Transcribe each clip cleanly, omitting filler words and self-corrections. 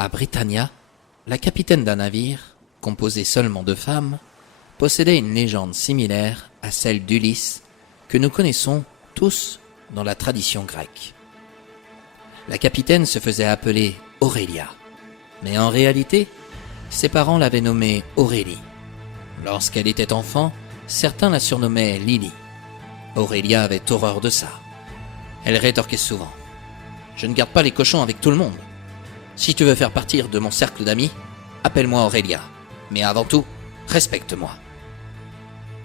À Britannia, la capitaine d'un navire, composé seulement de femmes, possédait une légende similaire à celle d'Ulysse que nous connaissons tous dans la tradition grecque. La capitaine se faisait appeler Aurélia, mais en réalité, ses parents l'avaient nommée Aurélie. Lorsqu'elle était enfant, certains la surnommaient Lily. Aurélia avait horreur de ça. Elle rétorquait souvent: « Je ne garde pas les cochons avec tout le monde. Si tu veux faire partir de mon cercle d'amis, appelle-moi Aurélia. Mais avant tout, respecte-moi. »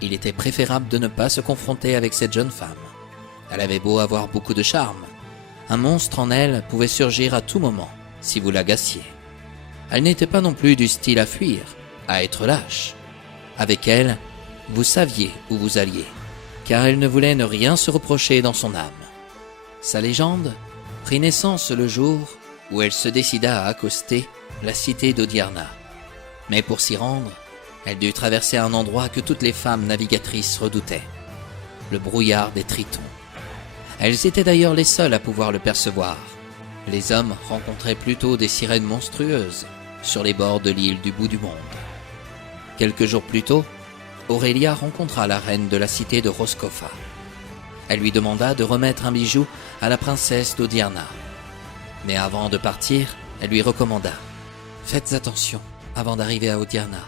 Il était préférable de ne pas se confronter avec cette jeune femme. Elle avait beau avoir beaucoup de charme, un monstre en elle pouvait surgir à tout moment si vous l'agaciez. Elle n'était pas non plus du style à fuir, à être lâche. Avec elle, vous saviez où vous alliez, car elle ne voulait ne rien se reprocher dans son âme. Sa légende prit naissance le jour où elle se décida à accoster la cité d'Odiarna. Mais pour s'y rendre, elle dut traverser un endroit que toutes les femmes navigatrices redoutaient, le brouillard des Tritons. Elles étaient d'ailleurs les seules à pouvoir le percevoir. Les hommes rencontraient plutôt des sirènes monstrueuses sur les bords de l'île du bout du monde. Quelques jours plus tôt, Aurélia rencontra la reine de la cité de Roscofa. Elle lui demanda de remettre un bijou à la princesse d'Odiarna. Mais avant de partir, elle lui recommanda: « Faites attention avant d'arriver à Odiarna.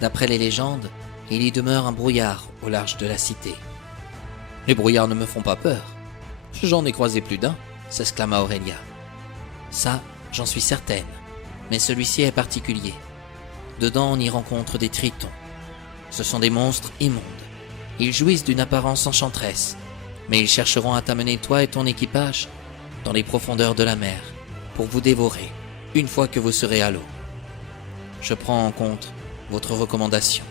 D'après les légendes, il y demeure un brouillard au large de la cité. » « Les brouillards ne me font pas peur. J'en ai croisé plus d'un, » s'exclama Aurélia. « Ça, j'en suis certaine, mais celui-ci est particulier. Dedans, on y rencontre des tritons. Ce sont des monstres immondes. Ils jouissent d'une apparence enchanteresse, mais ils chercheront à t'amener toi et ton équipage dans les profondeurs de la mer pour vous dévorer une fois que vous serez à l'eau. Je prends en compte votre recommandation.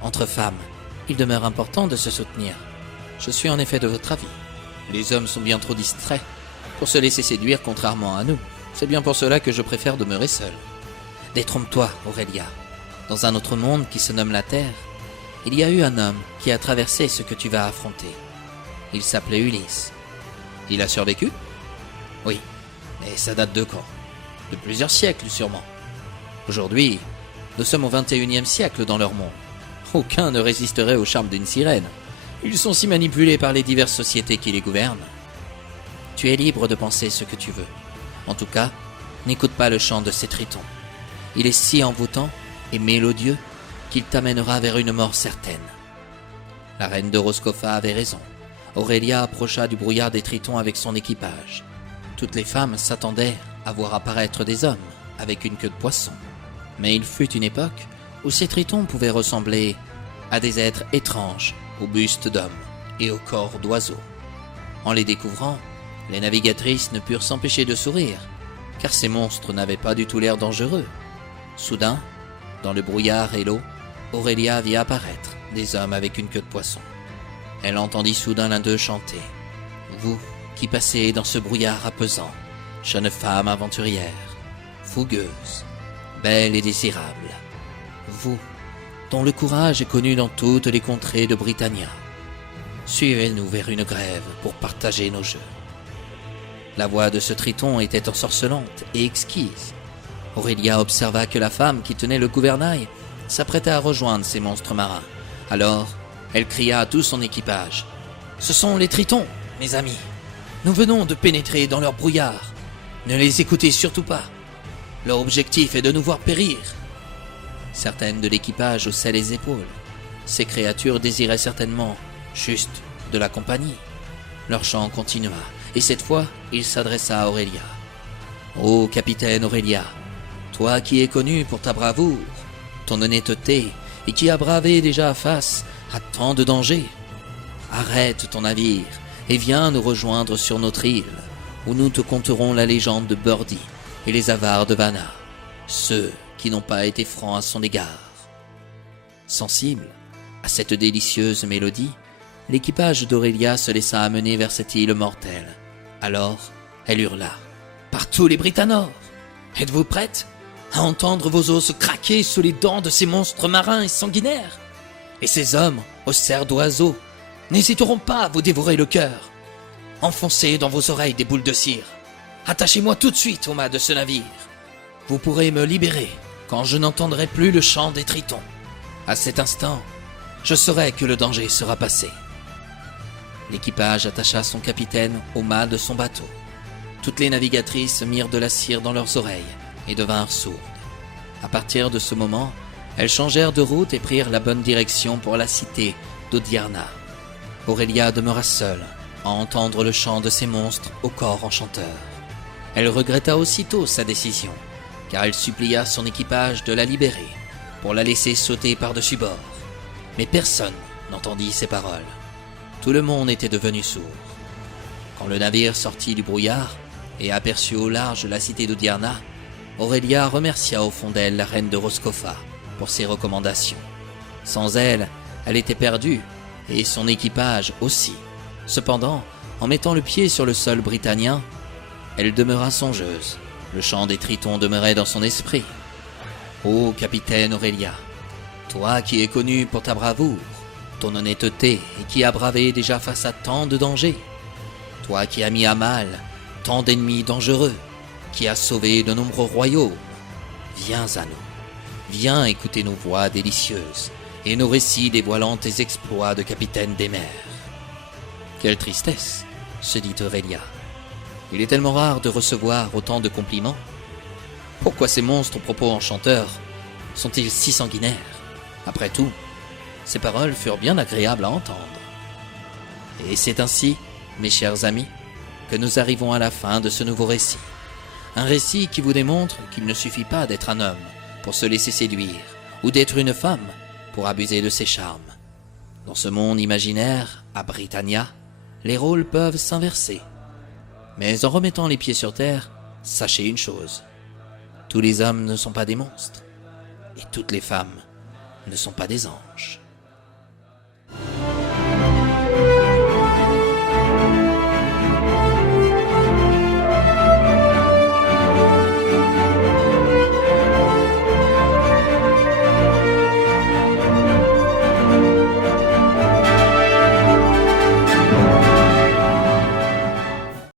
Entre femmes, il demeure important de se soutenir. Je suis en effet de votre avis. Les hommes sont bien trop distraits pour se laisser séduire contrairement à nous. C'est bien pour cela que je préfère demeurer seul. Détrompe-toi, Aurélia. Dans un autre monde qui se nomme la Terre, il y a eu un homme qui a traversé ce que tu vas affronter. Il s'appelait Ulysse. Il a survécu? Oui, mais ça date de quand? De plusieurs siècles sûrement. Aujourd'hui, nous sommes au 21e siècle dans leur monde. Aucun ne résisterait au charme d'une sirène. Ils sont si manipulés par les diverses sociétés qui les gouvernent. Tu es libre de penser ce que tu veux. En tout cas, n'écoute pas le chant de ces tritons. Il est si envoûtant et mélodieux qu'il t'amènera vers une mort certaine. La reine de Roscofa avait raison. Aurélia approcha du brouillard des tritons avec son équipage. Toutes les femmes s'attendaient à voir apparaître des hommes avec une queue de poisson. Mais il fut une époque où ces tritons pouvaient ressembler à des êtres étranges au buste d'homme et au corps d'oiseau. En les découvrant, les navigatrices ne purent s'empêcher de sourire, car ces monstres n'avaient pas du tout l'air dangereux. Soudain, dans le brouillard et l'eau, Aurélia vit apparaître des hommes avec une queue de poisson. Elle entendit soudain l'un d'eux chanter: « Vous qui passez dans ce brouillard apaisant, jeune femme aventurière, fougueuse, belle et désirable, vous dont le courage est connu dans toutes les contrées de Britannia, suivez-nous vers une grève pour partager nos jeux. » La voix de ce triton était ensorcelante et exquise. Aurélia observa que la femme qui tenait le gouvernail s'apprêtait à rejoindre ces monstres marins. Alors, elle cria à tout son équipage: « Ce sont les tritons, mes amis. Nous venons de pénétrer dans leur brouillard. Ne les écoutez surtout pas. Leur objectif est de nous voir périr. » Certaines de l'équipage haussaient les épaules. Ces créatures désiraient certainement juste de la compagnie. Leur chant continua, et cette fois, il s'adressa à Aurélia. « Ô capitaine Aurélia, toi qui es connue pour ta bravoure, ton honnêteté, et qui as bravé déjà face à tant de dangers, arrête ton navire et viens nous rejoindre sur notre île, où nous te conterons la légende de Birdie et les avares de Vanna, ceux qui n'ont pas été francs à son égard. » Sensible à cette délicieuse mélodie, l'équipage d'Aurélia se laissa amener vers cette île mortelle. Alors, elle hurla: « Par tous les Britanors, êtes-vous prêtes à entendre vos os craquer sous les dents de ces monstres marins et sanguinaires? Et ces hommes aux serres d'oiseaux n'hésiteront pas à vous dévorer le cœur. Enfoncez dans vos oreilles des boules de cire. Attachez-moi tout de suite au mât de ce navire. vous pourrez me libérer quand je n'entendrai plus le chant des tritons. À cet instant, je saurai que le danger sera passé. » L'équipage attacha son capitaine au mât de son bateau. Toutes les navigatrices mirent de la cire dans leurs oreilles et devinrent sourdes. À partir de ce moment, elles changèrent de route et prirent la bonne direction pour la cité d'Odiarna. Aurélia demeura seule à entendre le chant de ces monstres au corps enchanteur. Elle regretta aussitôt sa décision, car elle supplia son équipage de la libérer pour la laisser sauter par-dessus bord. Mais personne n'entendit ces paroles. Tout le monde était devenu sourd. Quand le navire sortit du brouillard et aperçut au large la cité d'Odiarna, Aurélia remercia au fond d'elle la reine de Roscofa pour ses recommandations. Sans elle, elle était perdue, et son équipage aussi. Cependant, en mettant le pied sur le sol britanien, elle demeura songeuse. Le chant des tritons demeurait dans son esprit. « Ô capitaine Aurélia, toi qui es connue pour ta bravoure, ton honnêteté et qui as bravé déjà face à tant de dangers, toi qui as mis à mal tant d'ennemis dangereux, qui as sauvé de nombreux royaumes, viens à nous, viens écouter nos voix délicieuses et nos récits dévoilant tes exploits de capitaine des mers. » Quelle tristesse, se dit Aurélia. Il est tellement rare de recevoir autant de compliments. Pourquoi ces monstres aux propos enchanteurs sont-ils si sanguinaires? Après tout, ces paroles furent bien agréables à entendre. Et c'est ainsi, mes chers amis, que nous arrivons à la fin de ce nouveau récit. Un récit qui vous démontre qu'il ne suffit pas d'être un homme pour se laisser séduire, ou d'être une femme pour abuser de ses charmes. Dans ce monde imaginaire, à Britannia, les rôles peuvent s'inverser. Mais en remettant les pieds sur terre, sachez une chose. Tous les hommes ne sont pas des monstres, et toutes les femmes ne sont pas des anges.